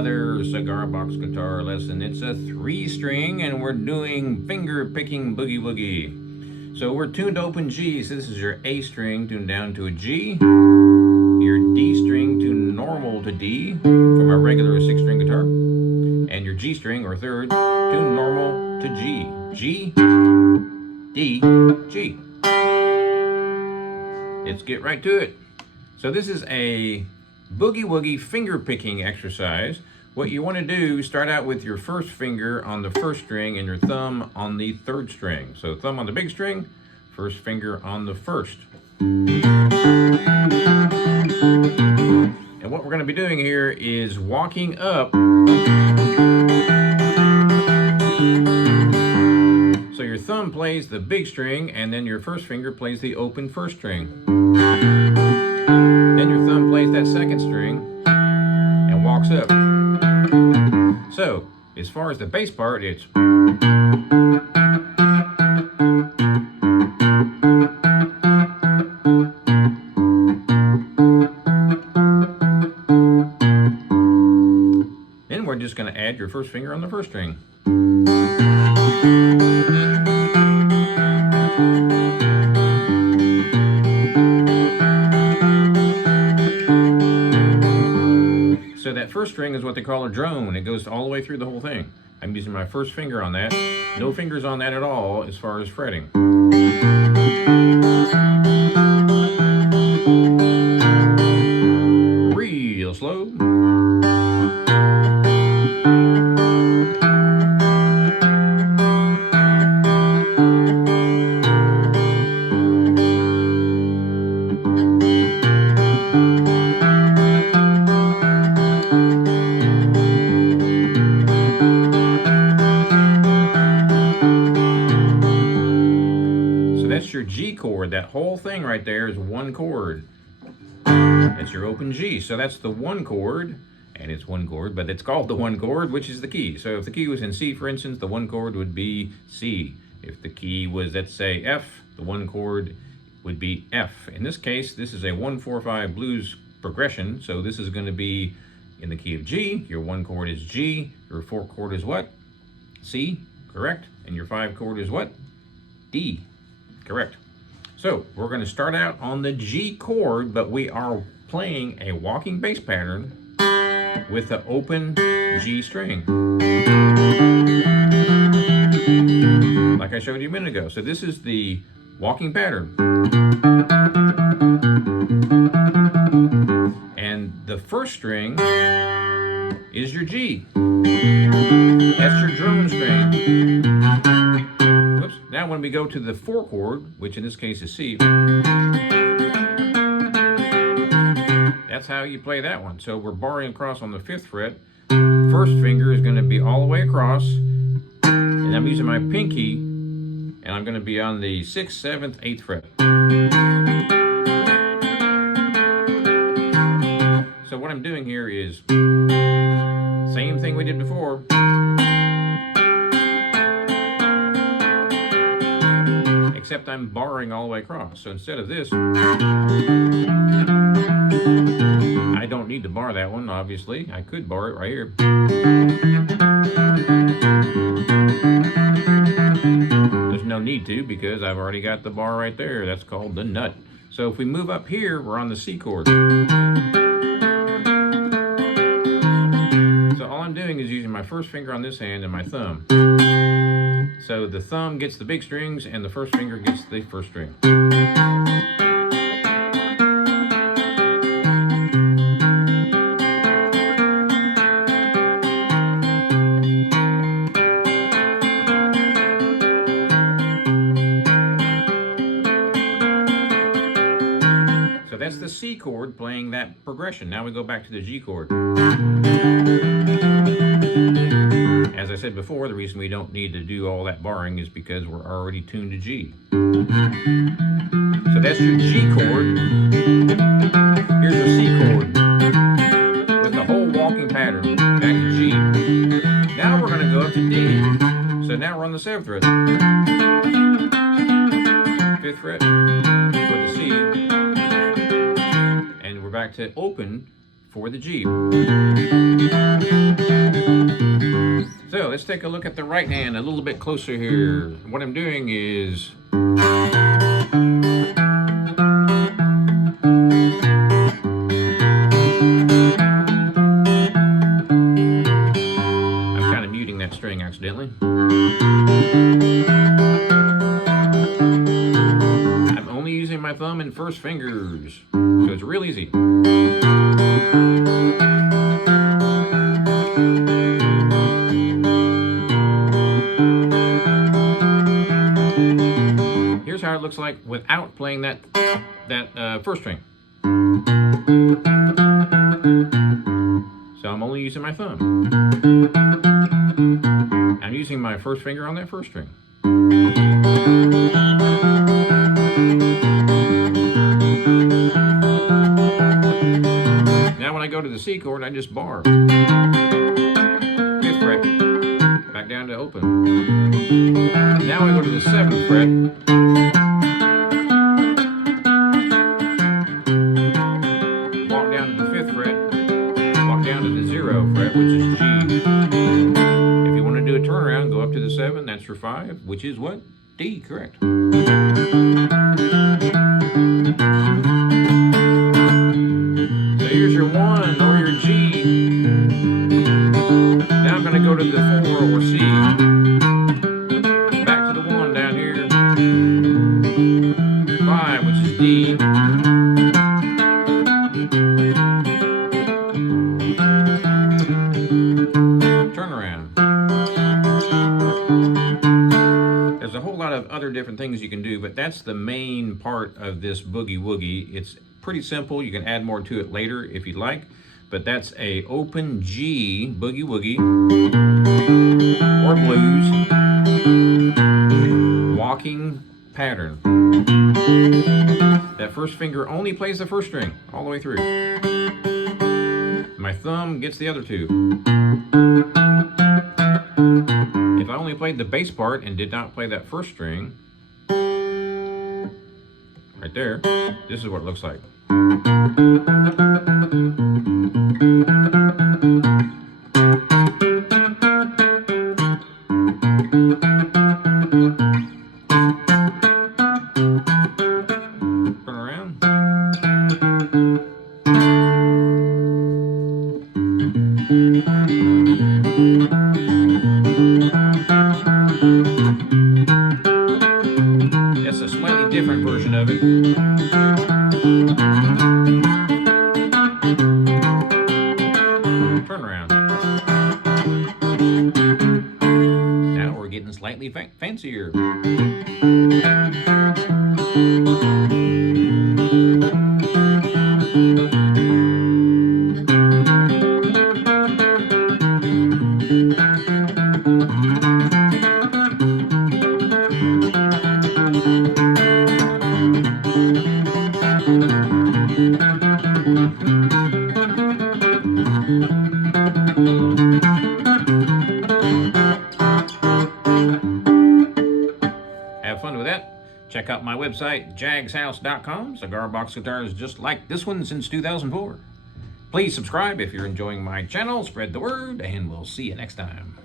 another cigar box guitar lesson. It's a 3-string and we're doing finger picking boogie woogie. So we're tuned to open G, so this is your A string tuned down to a G, your D string tuned normal to D from a regular 6-string guitar, and your G string or third tuned normal to G. G, D, G. Let's get right to it. So this is a boogie woogie finger picking exercise. What you want to do, start out with your first finger on the first string and your thumb on the third string. So thumb on the big string, first finger on the first. And what we're going to be doing here is walking up. So your thumb plays the big string and then your first finger plays the open first string. Then your thumb plays that second string and walks up. So, as far as the bass part, it's then we're just going to add your first finger on the first string. So that first string is what they call a drone. It goes all the way through the whole thing. I'm using my first finger on that. No fingers on that at all as far as fretting. Real slow. That's your G chord. That whole thing right there is one chord. That's your open G. So that's the one chord, and it's one chord, but it's called the one chord, which is the key. So if the key was in C, for instance, the one chord would be C. If the key was, let's say, F, the one chord would be F. In this case, this is a 1-4-5 blues progression, so this is going to be in the key of G. Your one chord is G. Your 4 chord is what? C, correct. And your 5 chord is what? D. Correct. So we're going to start out on the G chord, but we are playing a walking bass pattern with the open G string, like I showed you a minute ago. So this is the walking pattern. And the first string is your G. That's your drone string. Now when we go to the 4 chord, which in this case is C, that's how you play that one. So we're barring across on the 5th fret. First finger is going to be all the way across, and I'm using my pinky, and I'm going to be on the 6th, 7th, 8th fret. So what I'm doing here is same thing we did before. Except I'm barring all the way across. So instead of this, I don't need to bar that one, obviously. I could bar it right here. There's no need to because I've already got the bar right there. That's called the nut. So if we move up here, we're on the C chord. So all I'm doing is using my first finger on this hand and my thumb. So the thumb gets the big strings and the first finger gets the first string. So that's the C chord playing that progression. Now we go back to the G chord. As I said before, the reason we don't need to do all that barring is because we're already tuned to G. So that's your G chord. Here's your C chord with the whole walking pattern back to G. Now we're going to go up to D. So now we're on the 7th fret, 5th fret for the C, and we're back to open for the G. So let's take a look at the right hand a little bit closer here. What I'm doing is I'm kind of muting that string accidentally. I'm only using my thumb and first fingers, so it's real easy. Here's how it looks like without playing that first string. So I'm only using my thumb. I'm using my first finger on that first string. Now when I go to the C chord, I just bar. 5th fret, back down to open. Now I go to the 7th fret. Walk down to the 5th fret. Walk down to the 0th fret, which is G. If you want to do a turnaround, go up to the 7, that's your 5, which is what? D, correct. So here's your 1 or your G. Now I'm going to go to the 4 or C. Back to the 1 down here. 5, which is D. Turnaround. There's a whole lot of other different things you can do, but that's the main part of this boogie woogie. It's pretty simple. You can add more to it later if you'd like, but that's a open G boogie woogie or blues walking pattern. That first finger only plays the first string all the way through. My thumb gets the other two. If I only played the bass part and did not play that first string, right there, this is what it looks like. Turn around. That's a slightly different version of it. Turn around. Now we're getting slightly fancier. Have fun with that. Check out my website, jagshouse.com. Cigar box guitars just like this one since 2004. Please subscribe if you're enjoying my channel, spread the word, and we'll see you next time.